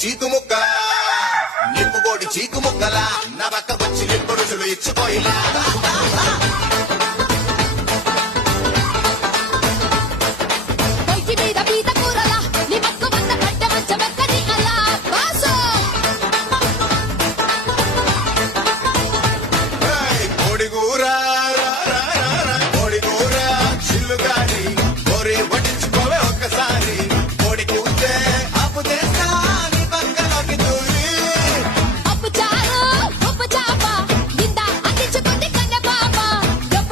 చీకు ముక్క నిప్పుకోడి చీకు ముక్కలా నా పక్క వచ్చి నిప్పు రుచులు ఇచ్చిపోయిలా